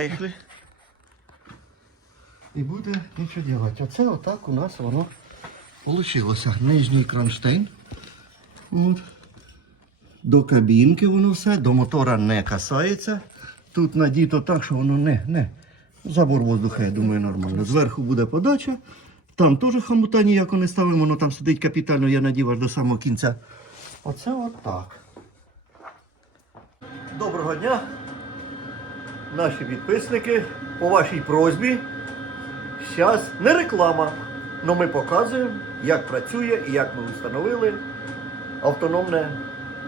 Поїхали. І буде нічого робити. Оце отак у нас воно вийшло. Нижній кронштейн. От. До кабінки воно все, до мотора не касається. Тут надіто так, що воно не, не. Забор воздуха, я думаю, нормально. Зверху буде подача. Там теж хамута ніяко не ставимо, воно там сидить капітально, я надів аж до самого кінця. Оце отак. Доброго дня, наші підписники. По вашій просьбі Зараз не реклама, але ми показуємо, як працює і як ми встановили автономне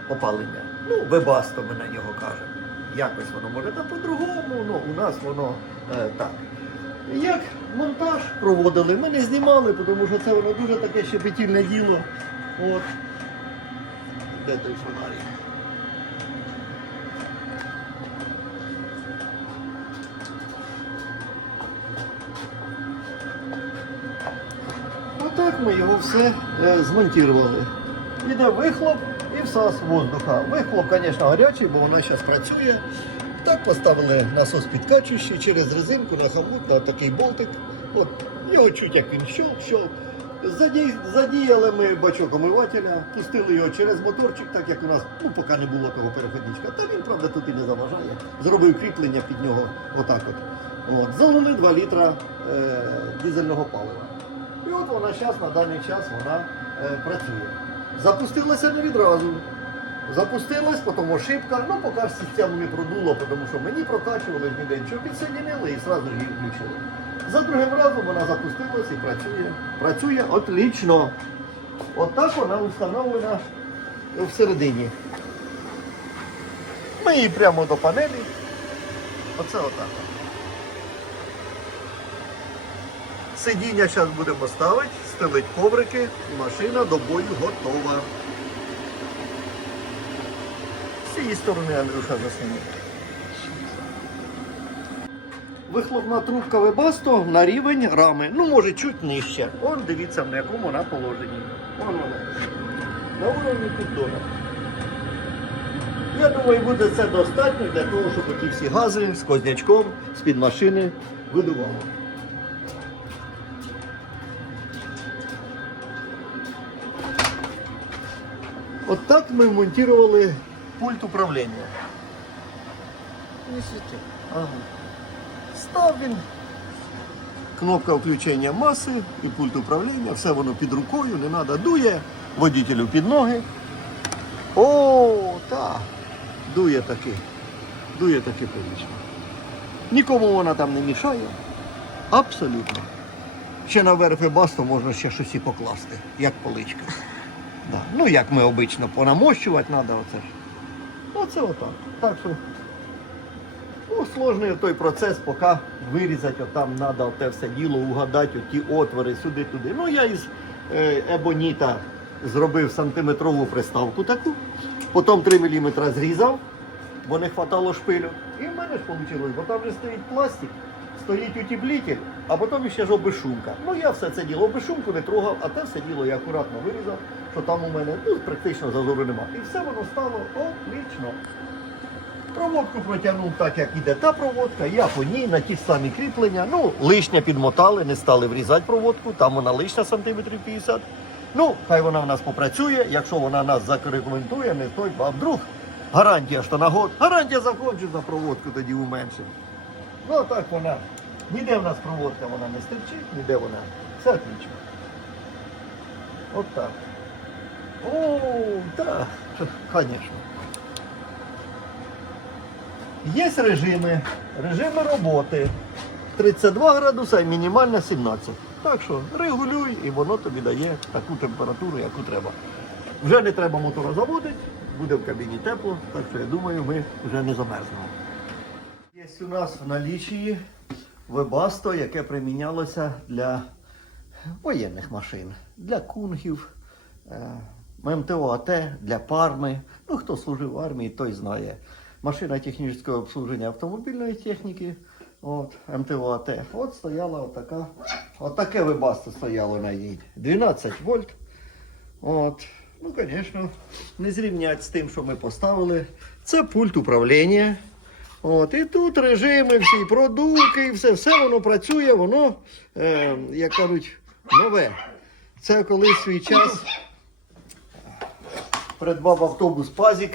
опалення. Ну, вебасто ми на нього кажемо. Якось воно може та по-другому, ну у нас воно е, так. Як монтаж проводили, ми не знімали, тому що це воно дуже таке щепетільне діло. От. Де той фонарик? Ми його все е, змонтували. Іде вихлоп і всас воздуха. Вихлоп, звісно, гарячий, бо воно зараз працює. Так поставили насос підкачуючий через резинку на хамут, на такий болтик. От, його чуть як він щолк, щолк. Задіяли ми бачок омивателя, пустили його через моторчик, так як у нас ну, поки не було того переходничка. Та він, правда, тут і не заважає. Зробив кріплення під нього отак от. От. Залили 2 літра е, дизельного палива. І от вона зараз на даний час вона е, працює. Запустилася не відразу. Запустилась, потім ошибка, ну поки систему не продуло, тому що мені прокачували ніде нічого підсоединили і одразу її включили. За другим разом вона запустилась і працює. Працює отлично. От вона встановлена всередині. Ми її прямо до панелі. Оце отак. Сидіння зараз будемо ставити, стелить коврики, машина до бою готова. З цієї сторони Андрюша засуне. Вихлопна трубка Webasto на рівень рами. Ну, може, чуть нижче. Он дивіться, на якому вона положенні. Вон вона. На уровні піддона. Я думаю, буде це достатньо для того, щоб ті всі гази з кознячком, з-під машини видувало. От так ми монтували пульт управління. Ага. Став він. Кнопка включення маси і пульт управління, все воно під рукою, не треба, дує, водителю під ноги. О, так. Дує таки. Дує таки прилично. Нікому вона там не мішає. Абсолютно. Ще наверх вебасту можна ще щось і покласти, як поличка. Да. Ну, як ми обично понамощувати треба оце ж. Оце отак. Так що ну, сложний той процес, поки вирізати, отам треба те все діло, угадати, оті отвори сюди-туди. Ну, я із е, ебоніта зробив сантиметрову приставку таку, потім 3 мм зрізав, бо не хватало шпилю. І в мене ж вийшло, бо там вже стоїть пластик, стоїть утеплитель, а потім ще ж обешумка. Ну я все це діло обешумку не трогав, а те все діло я акуратно вирізав, що там у мене ну, практично зазору нема. І все воно стало отлично. Проводку протягнув так, як іде та проводка, я по ній на ті самі кріплення. Ну, лишня підмотали, не стали врізати проводку, там вона лишня сантиметрів 50. Ну, хай вона в нас попрацює, якщо вона нас закорекомендує, не той, а вдруг гарантія, що на год. Гарантія закончу за проводку тоді уменшимо. Ну, так вона. Ніде в нас проводка вона не стерчить, ніде вона. Все отлично. От так. О, так, звісно. Є режими, режими роботи. 32 градуса і мінімальна 17. Так що регулюй і воно тобі дає таку температуру, яку треба. Вже не треба мотора заводити, буде в кабіні тепло, так що я думаю, ми вже не замерзнемо. Є у нас в налічії вебасто, яке примінялося для воєнних машин, для кунгів, е, МТО АТ, для парми. Ну, хто служив в армії, той знає. Машина технічного обслуження автомобільної техніки. От, МТО АТ. От стояла отака. Отаке вебасто стояло на ній. 12 вольт. От. Ну, звісно, не зрівнять з тим, що ми поставили. Це пульт управління. От, і тут режими всі, і продувки, і все, все воно працює, воно, е, як кажуть, нове. Це колись свій час придбав автобус Пазік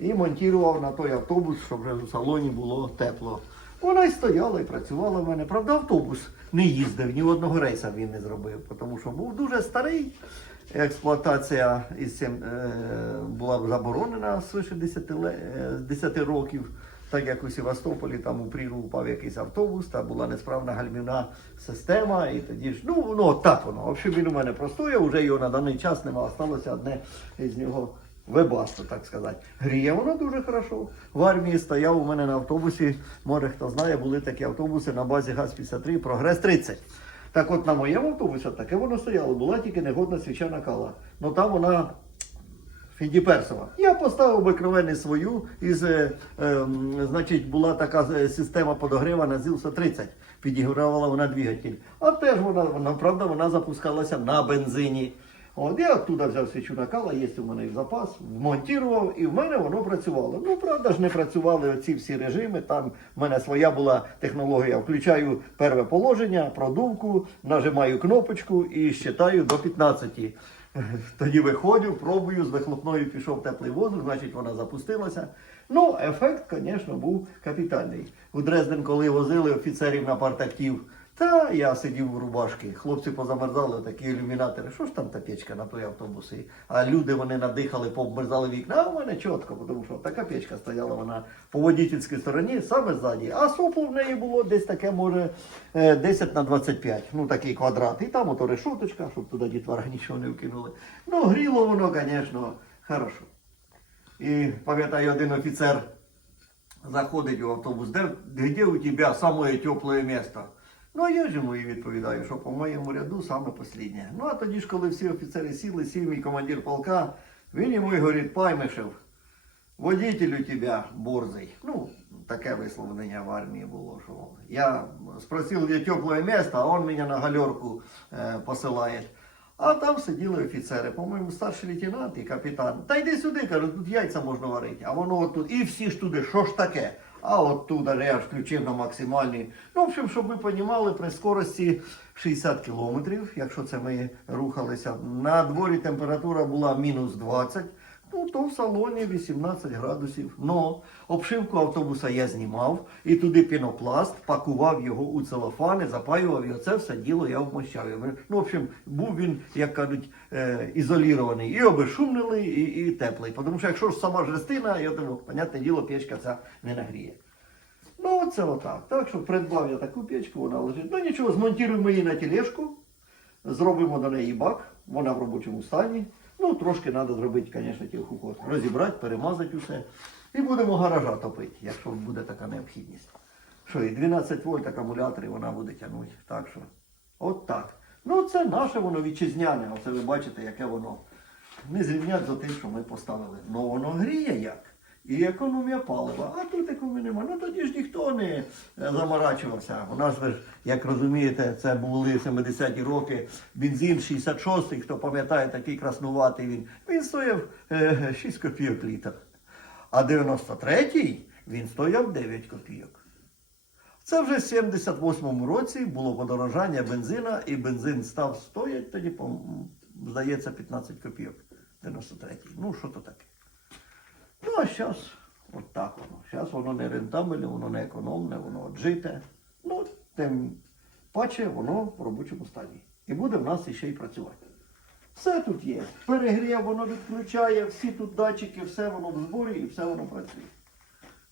і монтував на той автобус, щоб вже в салоні було тепло. Вона й стояла і працювала в мене. Правда, автобус не їздив, ні одного рейса він не зробив, тому що був дуже старий. Експлуатація із цим, е, була заборонена свише 10, е, 10 років. Так як у Севастополі там у прірву упав якийсь автобус, та була несправна гальмівна система, і тоді ж, ну, ну так воно. В общем, він у мене простоє, вже його на даний час нема, осталося одне із нього вебасто, так сказати. Гріє воно дуже хорошо. В армії стояв у мене на автобусі, може хто знає, були такі автобуси на базі ГАЗ-53, Прогрес 30. Так от на моєму автобусі таке воно стояло, була тільки негодна свіча накала. Ну там вона Фіндіперсова. Я поставив обикновений свою, із, е, ем, значить, була така е, система подогріва на ЗІЛ 30. Підігравала вона двигатель. А теж вона, вона, правда, вона запускалася на бензині. От я оттуда взяв свічу накала, є у мене запас, вмонтував, і в мене воно працювало. Ну, правда ж, не працювали оці всі режими. Там в мене своя була технологія. Включаю перше положення, продувку, нажимаю кнопочку і щитаю до 15. Тоді виходжу, пробую, з вихлопною пішов теплий воздух, значить вона запустилася. Ну, ефект, звісно, був капітальний. У Дрезден, коли возили офіцерів на партактів, та я сидів в рубашки. Хлопці позамерзали такі ілюмінатори. Що ж там та печка на той автобусі? А люди вони надихали, пообмерзали вікна, а в мене чітко, тому що така печка стояла вона по водительській стороні, саме ззаді. А сопло в неї було десь таке, може, е, 10 на 25, ну такий квадрат. І там ото решоточка, щоб туди дітвора нічого не вкинули. Ну, гріло воно, звісно, хорошо. І пам'ятаю, один офіцер заходить в автобус, де, де у тебе саме тепле місце? Ну, а я ж йому і відповідаю, що по моєму ряду саме останнє. Ну, а тоді ж, коли всі офіцери сіли, сів мій командир полка, він йому і говорить, Паймешев, водитель у тебе борзий. Ну, таке висловлення в армії було, що я спросив, де тепле місце, а він мене на гальорку е, посилає. А там сиділи офіцери, по-моєму, старший лейтенант і капітан. Та йди сюди, кажуть, тут яйця можна варити. А воно отут. І всі ж туди, що ж таке? А оттуда я включив на максимальний. Ну, в общем, щоб ви розуміли, при скорості 60 кілометрів, якщо це ми рухалися, на дворі температура була мінус 20. Ну, то в салоні 18 градусів. Но обшивку автобуса я знімав і туди пінопласт, пакував його у целофани, запаював його. Це все діло я вмощав. Ну, в общем, був він, як кажуть, е, ізолірований, і обезшумлений, і, і теплий. Тому що якщо ж сама ж рестина, я думаю, понятне діло, печка ця не нагріє. Ну, оце отак. Так що придбав я таку печку, вона лежить. Ну нічого, змонтуємо її на тележку, зробимо до неї бак, вона в робочому стані. Ну, трошки треба зробити, звісно, тілхуход. Розібрати, перемазати усе. І будемо гаража топити, якщо буде така необхідність. Що, і 12 вольт акумулятори вона буде тягнути. Так що, от так. Ну, це наше воно вітчизняне. Оце ви бачите, яке воно. Не зрівнять за тим, що ми поставили. Ну воно гріє як. І економія палива. А тут економії нема. Ну тоді ж ніхто не е, заморачувався. У нас ви ж, як розумієте, це були 70-ті роки. Бензин 66-й, хто пам'ятає, такий краснуватий він. Він стояв е, 6 копійок літр. А 93-й він стояв 9 копійок. Це вже в 78-му році було подорожання бензина, і бензин став стоять тоді, здається, 15 копійок. 93-й. Ну, що то таке? Ну, а зараз от воно. Зараз воно не рентабельне, воно не економне, воно отжите. Ну, тим паче воно в робочому стані. І буде в нас іще й працювати. Все тут є. Перегрів, воно відключає, всі тут датчики, все воно в зборі і все воно працює.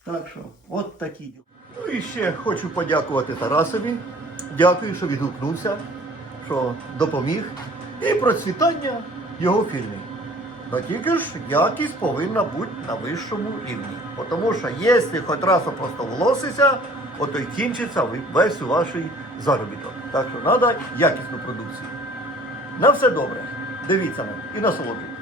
Так що, от такі. Ну і ще хочу подякувати Тарасові. Дякую, що відгукнувся, що допоміг. І процвітання його фільмів. Но тільки ж якість повинна бути на вищому рівні. Тому що якщо хоч раз просто волосися, ото й кінчиться весь ваш заробіток. Так що треба якісну продукцію. На все добре. Дивіться нам і насолоджуйтесь.